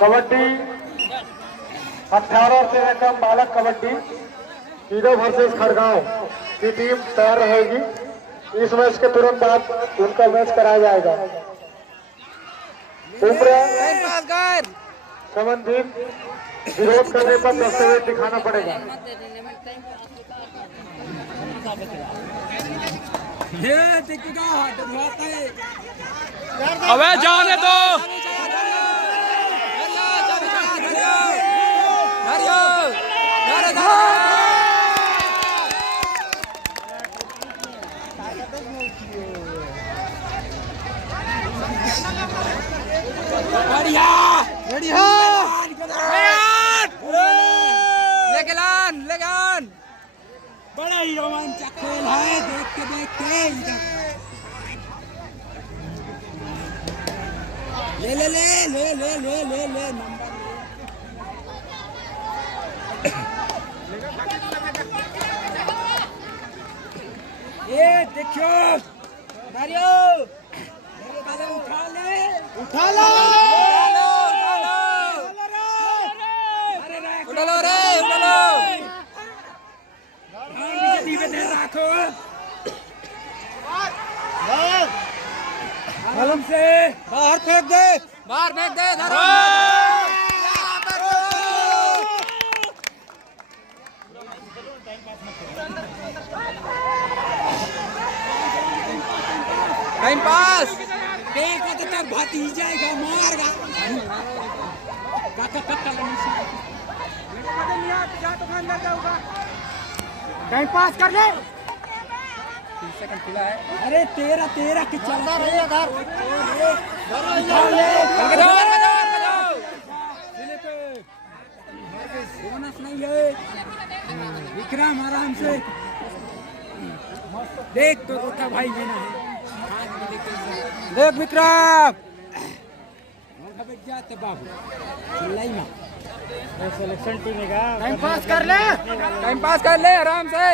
कबड्डी 18 से कम बालक कबड्डी ईडो वर्सेस खड़गांव की टीम तैयार रहेगी। इस मैच के तुरंत बाद उनका मैच कराया जाएगा। उम्र संबंधित विरोध करने पर दस्तावेज दिखाना पड़ेगा। अबे जाने दो। बढ़िया बढ़िया लेगान बड़ा ही रोमांचक खेल है। देखते ले ले ले ले ले ले ले ले ये देखियो मारियो उठा लो कलम से बाहर फेंक दे टाइम पास देखो तो तेरा भाती जाएगा मारगा टाइम पास कर ले 30 सेकंड खुला है। अरे तेरा कि चलता रही इधर बोनस नहीं है। विक्रम आराम से देख तो रोटा भाई लेना है। देख विक्रम जाते बाबू सिलेक्शन टीम है। टाइम पास कर ले आराम से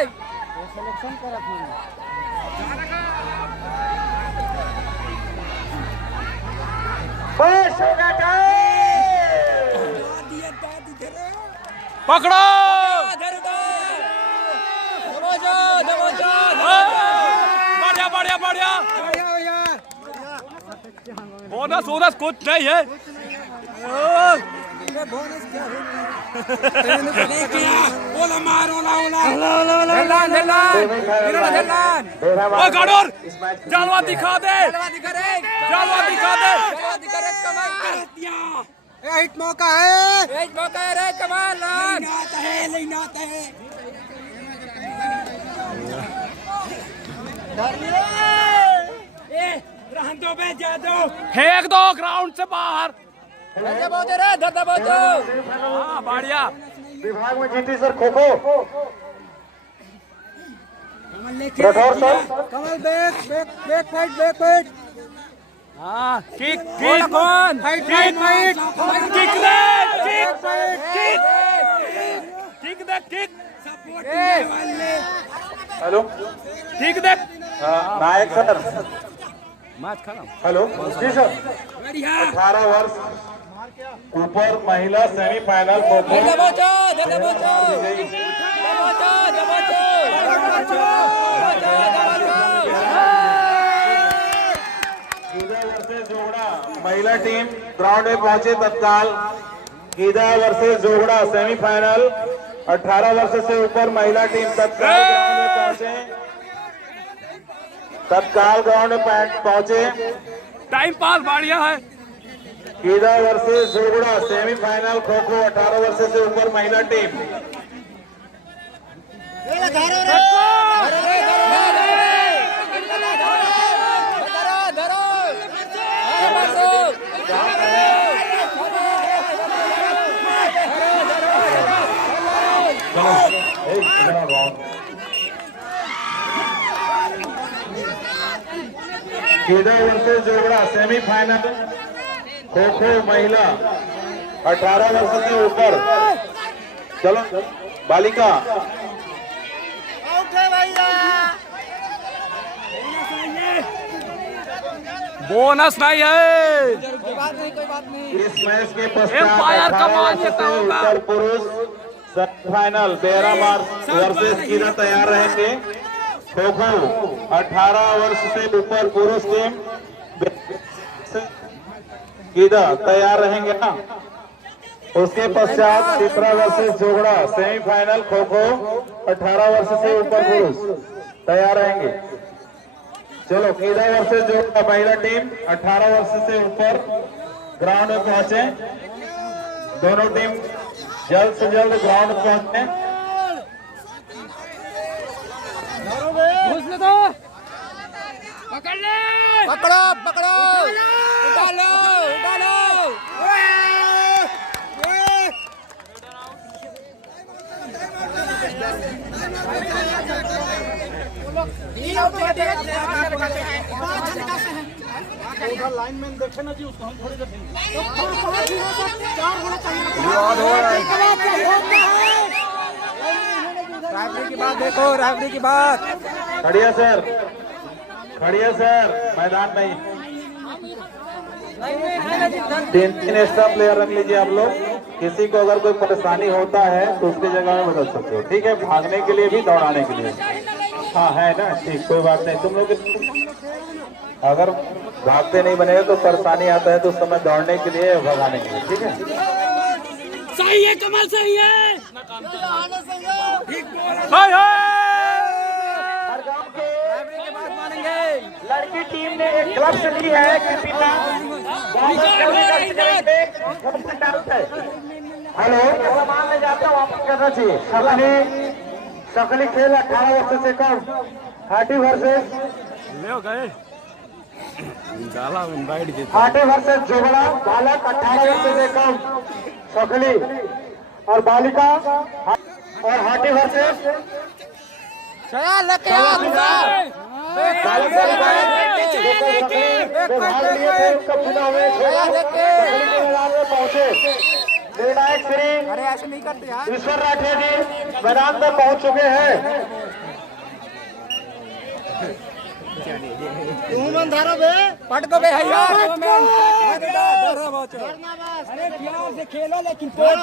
सिलेक्शन कर पकड़ो बढ़िया बोनस कुछ नहीं है। बोनस क्या ओला मार ओला जलवा दिखा दे हिट मौका है रे कमाल लेना है रहन दो बे जादो फेंक दो ग्राउंड से बाहर। हाँ बढ़िया विभाग में जीती सर खो खो कमल बैक फाइट हाँ किक कौन किक हेलो ठीक दे नायक सर मैच खत्म। हेलो जी सर 18 वर्ष ऊपर महिला सेमीफाइनल जोगड़ा महिला टीम ग्राउंड में पहुंचे तत्काल। गीदा वर्सेस जोगड़ा सेमीफाइनल 18 वर्ष से ऊपर महिला टीम तत्काल ग्राउंड में पहुंचे टाइम पास बढ़िया है। गीदा वर्सेस जोगड़ा सेमीफाइनल खो खो 18 वर्ष से ऊपर महिला टीम। गीदा वर्सेस जोगड़ा सेमीफाइनल खो खो महिला 18 वर्ष से ऊपर। चलो बालिका बोनस नहीं है। कोई बात नहीं। इस मैच के पश्चात एम्पायर का 18 मान वर्ष लेता से होगा। ऊपर पुरुष सेमीफाइनल 13 मार्च वर्सेस कीदा तैयार रहेंगे। खो खो 18 वर्ष से ऊपर पुरुष टीम कीदा तैयार रहेंगे ना। उसके पश्चात चित्रा वर्सेस जोगड़ा सेमीफाइनल खो खो 18 वर्ष से ऊपर पुरुष तैयार रहेंगे। चलो कीदा वर्सेस जोगड़ा महिला टीम 18 वर्ष से ऊपर ग्राउंड में पहुंचे। दोनों टीम जल्द से जल्द ग्राउंड पहुंचे। पकड़ ले। पकड़ो उठा लो। लाइनमैन देखे ना जी, उसको हम थोड़ी रेफरी की बात देखो, रेफरी की बात। खड़िया सर मैदान में तीन एक्स्ट्रा प्लेयर रख लीजिए आप लोग। किसी को अगर कोई परेशानी होता है तो उसकी जगह में बदल सकते हो, ठीक है। भागने के लिए भी दौड़ाने के लिए, हाँ है ना, ठीक, कोई बात नहीं। तुम लोग अगर भागते नहीं बनेगा तो परेशानी आता है, तो उस समय दौड़ने के लिए भगाने के लिए, ठीक है। सही है कमल, सही है। हर गांव के लड़की टीम ने एक क्लब से ली है कि हेलो, सामान ले जाता वापस करना चाहिए। शकली खेल 18 वर्ष से कम, 30 वर्सेस हाटी वर्सेस जोगड़ा बालक 18 वर्ष से कम शकली और बालिका और हाटी वर्सेस पहुंचे। निर्णायक श्री ईश्वर राठे जी मैदान में पहुंच चुके हैं। पटको बे भैया, अरे प्यार से खेलो लेकिन बहुत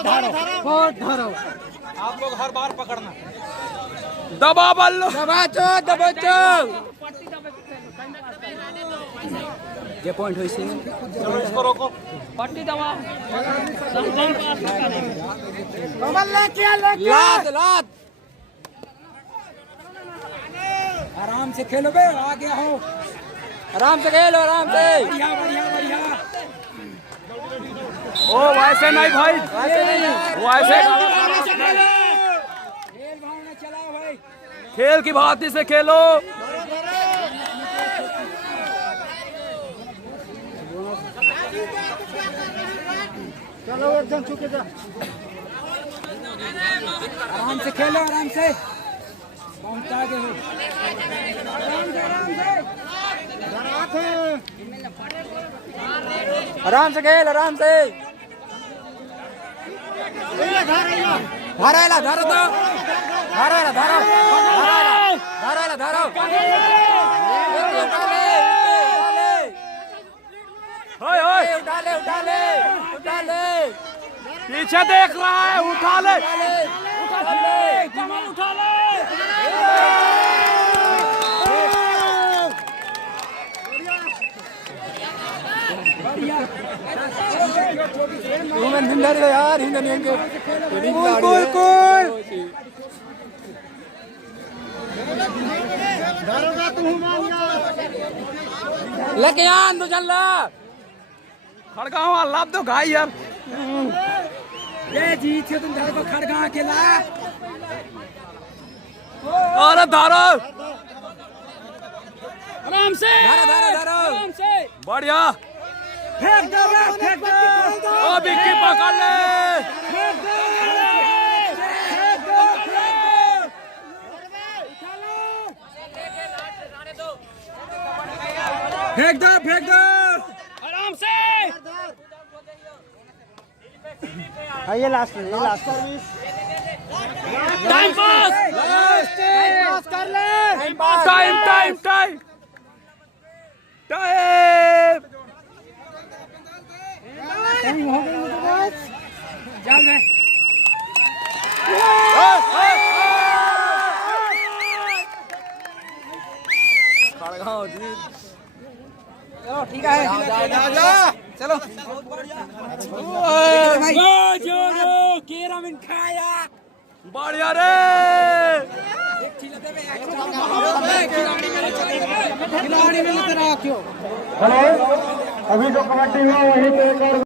धरो। आप लोग हर बार पकड़ना, दबा बल्लो, दबोचो। ये पॉइंट हुई सी। चलो इसको रोको, पट्टी दबा। लात आराम से खेलो बे, आ गया हो। आराम से खेलो, आराम से। बढ़िया। ओ वैसे नहीं भाई, वैसे खेल भावना चलाओ भाई। खेल की भांति से खेलो। चलो एकदम चुके जा। आराम से खेलो, आराम से। पहुंचा गए हो। आराम से खेल, आराम से। धारा धारो तो, धारो। उठा ले। पीछे देख रहा है, उठा ले। यार लेके आन तो चल रहा खड़गांव लाभ दो घाई यार। ये जीत से तुम घर को खड़गा अकेला। अरे धारो, आराम से आराम से। बढ़िया। फेंक दो। ओ बिक्की पकड़ ले। फेंक दो आराम से। ये लास्ट टाइम पास कर ले। टाइम टाइम हो गई मुझे बस चल बे चलो ठीक है चलो जोरो केरा में खाया बढ़िया रे खिलाड़ी में लेते रहो क्यों हेलो, अभी जो कबड्डी हुआ वही पे